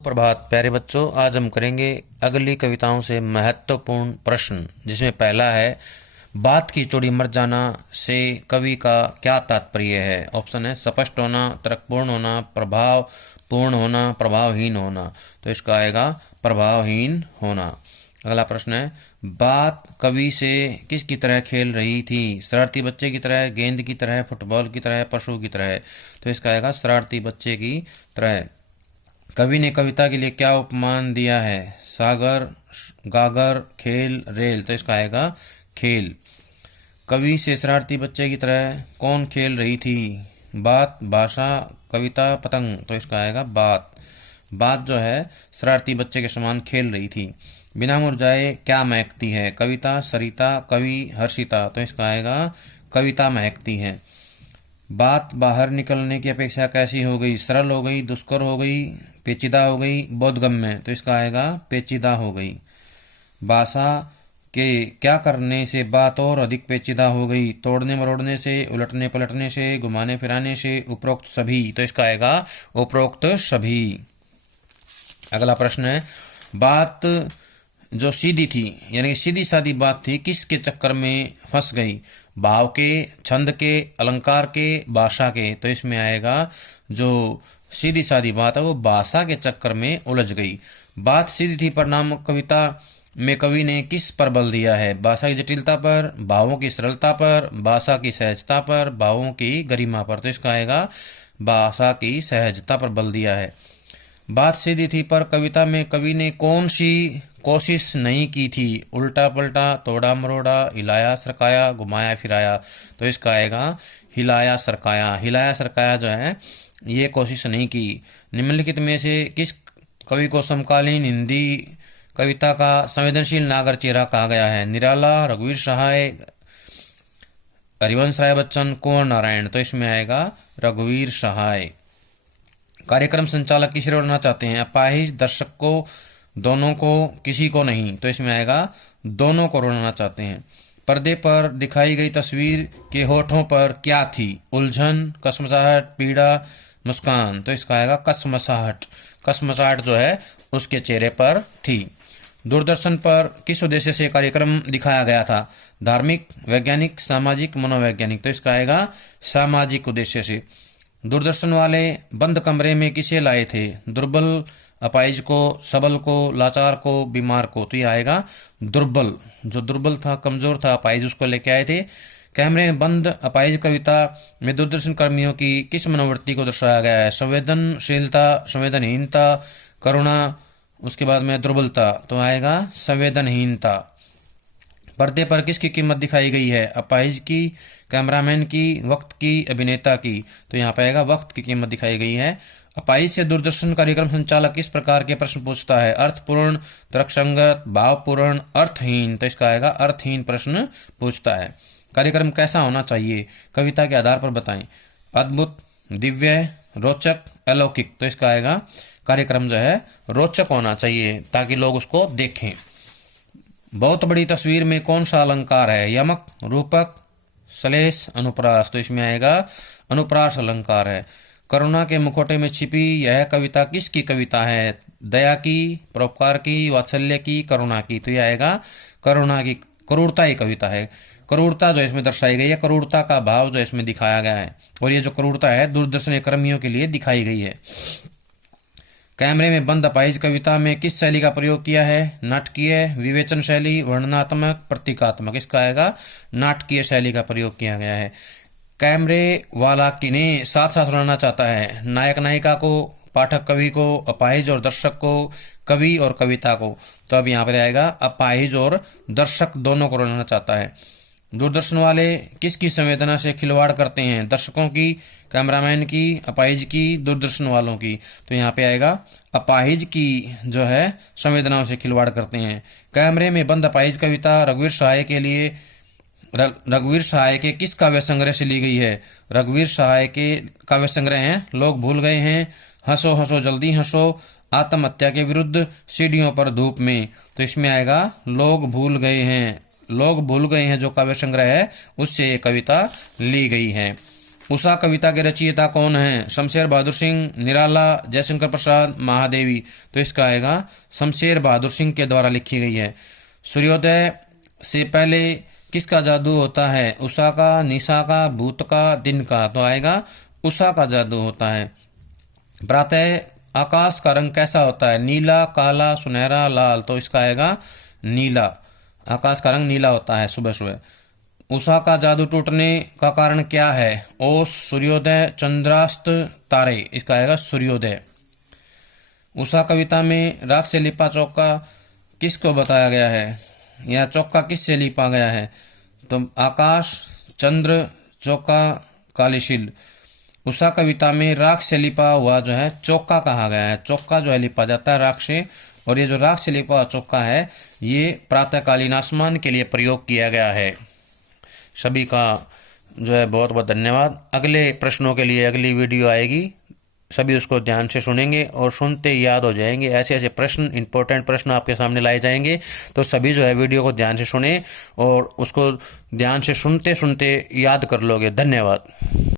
प्रभात प्यारे बच्चों, आज हम करेंगे अगली कविताओं से महत्वपूर्ण प्रश्न, जिसमें पहला है बात की चूड़ी मर जाना से कवि का क्या तात्पर्य है। ऑप्शन है स्पष्ट होना, तर्कपूर्ण होना, प्रभावपूर्ण होना, प्रभावहीन होना। तो इसका आएगा प्रभावहीन होना। अगला प्रश्न है बात कवि से किसकी तरह खेल रही थी। शरारती बच्चे की तरह, गेंद की तरह, फुटबॉल की तरह, पशु की तरह। तो इसका आएगा शरारती बच्चे की तरह। कवि ने कविता के लिए क्या उपमान दिया है। सागर, गागर, खेल, रेल। तो इसका आएगा खेल। कवि से शरारती बच्चे की तरह कौन खेल रही थी। बात, भाषा, कविता, पतंग। तो इसका आएगा बात। बात जो है शरारती बच्चे के समान खेल रही थी। बिना मुरझाए क्या महकती है। कविता, सरिता, कवि, हर्षिता। तो इसका आएगा कविता महकती है। बात बाहर निकलने की अपेक्षा कैसी हो गई। सरल हो गई, दुष्कर हो गई, पेचीदा हो गई, बोधगम्य। तो इसका आएगा पेचीदा हो गई। भाषा के क्या करने से बात और अधिक पेचीदा हो गई। तोड़ने मरोड़ने से, उलटने पलटने से, घुमाने फिराने से, उपरोक्त सभी। तो इसका आएगा उपरोक्त सभी। अगला प्रश्न है बात जो सीधी थी, यानी सीधी सादी बात थी, किसके चक्कर में फंस गई। भाव के, छंद के, अलंकार के, भाषा के। तो इसमें आएगा जो सीधी सादी बात है वो भाषा के चक्कर में उलझ गई। बात सीधी थी पर नामक कविता में कवि ने किस पर बल दिया है। भाषा की जटिलता पर, भावों की सरलता पर, भाषा की सहजता पर, भावों की गरिमा पर। तो इसका आएगा भाषा की सहजता पर बल दिया है। बात सीधी थी पर कविता में कवि ने कौन सी कोशिश नहीं की थी। उल्टा पलटा, तोड़ा मरोड़ा, हिलाया सरकाया, घुमाया फिराया। तो इसका आएगा हिलाया सरकाया। हिलाया सरकाया जो है ये कोशिश नहीं की। निम्नलिखित में से किस कवि को समकालीन हिंदी कविता का संवेदनशील नागर चेहरा कहा गया है। निराला, रघुवीर सहाय, हरिवंश राय बच्चन, कुंवर नारायण। तो इसमें आएगा रघुवीर सहाय। कार्यक्रम संचालक किसे रोकना चाहते हैं। अपाहिज, दर्शक को, दोनों को, किसी को नहीं। तो इसमें आएगा दोनों को रोकना चाहते हैं। पर्दे पर दिखाई गई तस्वीर के होठों पर क्या थी। उलझन, कसमसाहट, पीड़ा, मुस्कान। तो इसका आएगा कसमसाहट। कसमसाहट जो है उसके चेहरे पर थी। दूरदर्शन पर किस उद्देश्य से कार्यक्रम दिखाया गया था। धार्मिक, वैज्ञानिक, सामाजिक, मनोवैज्ञानिक। तो इसका आएगा सामाजिक उद्देश्य से। दूरदर्शन वाले बंद कमरे में किसे लाए थे। दुर्बल, अपाहिज को, सबल को, लाचार को, बीमार को। तो ये आएगा दुर्बल। जो दुर्बल था, कमजोर था, अपाहिज, उसको लेके आए थे। कैमरे में बंद अपाहिज कविता में दूरदर्शन कर्मियों की किस मनोवृत्ति को दर्शाया गया है। संवेदनशीलता, संवेदनहीनता, करुणा, उसके बाद में दुर्बलता। तो आएगा संवेदनहीनता। पर्दे पर किसकी कीमत दिखाई गई है। अपाहिज की, कैमरामैन की, वक्त की, अभिनेता की। तो यहाँ पे आएगा वक्त की कीमत दिखाई गई है। अपाहिज से दूरदर्शन कार्यक्रम संचालक किस प्रकार के प्रश्न पूछता है। अर्थपूर्ण, तर्कसंगत, भावपूर्ण, अर्थहीन। तो इसका आएगा अर्थहीन प्रश्न पूछता है। कार्यक्रम कैसा होना चाहिए, कविता के आधार पर बताएं। अद्भुत, दिव्य, रोचक, अलौकिक। तो इसका आएगा कार्यक्रम जो है रोचक होना चाहिए ताकि लोग उसको देखें। बहुत बड़ी तस्वीर में कौन सा अलंकार है। यमक, रूपक, सलेस, अनुप्रास। तो इसमें आएगा अनुप्रास अलंकार है। करुणा के मुखौटे में छिपी यह कविता किसकी कविता है। दया की, परोपकार की, वात्सल्य की, करुणा की। तो यह आएगा करुणा की, क्रूरता की कविता है। क्रूरता जो इसमें दर्शाई गई है, क्रूरता का भाव जो इसमें दिखाया गया है। और ये जो क्रूरता है दूरदर्शन कर्मियों के लिए दिखाई गई है। कैमरे में बंद अपाहिज कविता में किस शैली का प्रयोग किया है। नाटकीय, विवेचन शैली, वर्णनात्मक, प्रतीकात्मक। इसका आएगा नाटकीय शैली का प्रयोग किया गया है। कैमरे वाला किन्हें साथ साथ रुलाना चाहता है। नायक नायिका को, पाठक कवि को, अपाहिज और दर्शक को, कवि और कविता को। तो अब यहाँ पर आएगा अपाहिज और दर्शक दोनों को रुलाना चाहता है। दूरदर्शन वाले किसकी संवेदना से खिलवाड़ करते हैं। दर्शकों की, कैमरामैन की, अपाहिज की, दूरदर्शन वालों की। तो यहाँ पे आएगा अपाहिज की जो है संवेदनाओं से खिलवाड़ करते हैं। कैमरे में बंद अपाहिज कविता रघुवीर सहाय के लिए रघुवीर सहाय के किस काव्य संग्रह से ली गई है। रघुवीर सहाय के काव्य संग्रह हैं लोग भूल गए हैं, हंसो हंसो जल्दी हंसो, आत्महत्या के विरुद्ध, सीढ़ियों पर धूप में। तो इसमें आएगा लोग भूल गए हैं। लोग भूल गए हैं जो काव्य संग्रह है उससे ये कविता ली गई है। उषा कविता के रचयिता कौन हैं? शमशेर बहादुर सिंह, निराला, जयशंकर प्रसाद, महादेवी। तो इसका आएगा शमशेर बहादुर सिंह के द्वारा लिखी गई है। सूर्योदय से पहले किसका जादू होता है? उषा का, निशा का, भूत का, दिन का। तो आएगा उषा का जादू होता है। प्रातः आकाश का रंग कैसा होता है? नीला, काला, सुनहरा, लाल। तो इसका आएगा नीला। आकाश का रंग नीला होता है सुबह सुबह। उषा का जादू टूटने का कारण क्या है? ओस, सूर्योदय, चंद्रास्त, तारे। इसका आएगा सूर्योदय। उषा कविता में राख से लिपा चौका किसको बताया गया है? यह चौका किससे लिपा गया है? तो आकाश, चंद्र, चौका, कालीशील। उषा कविता में राख से लिपा हुआ जो है चौका कहा गया है। चौका जो है लिपा जाता है राख से, और ये जो राख से लिपा हुआ चौका है ये प्रातःकालीन आसमान के लिए प्रयोग किया गया है। सभी का जो है बहुत बहुत धन्यवाद। अगले प्रश्नों के लिए अगली वीडियो आएगी, सभी उसको ध्यान से सुनेंगे और सुनते याद हो जाएंगे। ऐसे ऐसे प्रश्न, इंपॉर्टेंट प्रश्न आपके सामने लाए जाएंगे, तो सभी जो है वीडियो को ध्यान से सुने और उसको ध्यान से सुनते सुनते याद कर लोगे। धन्यवाद।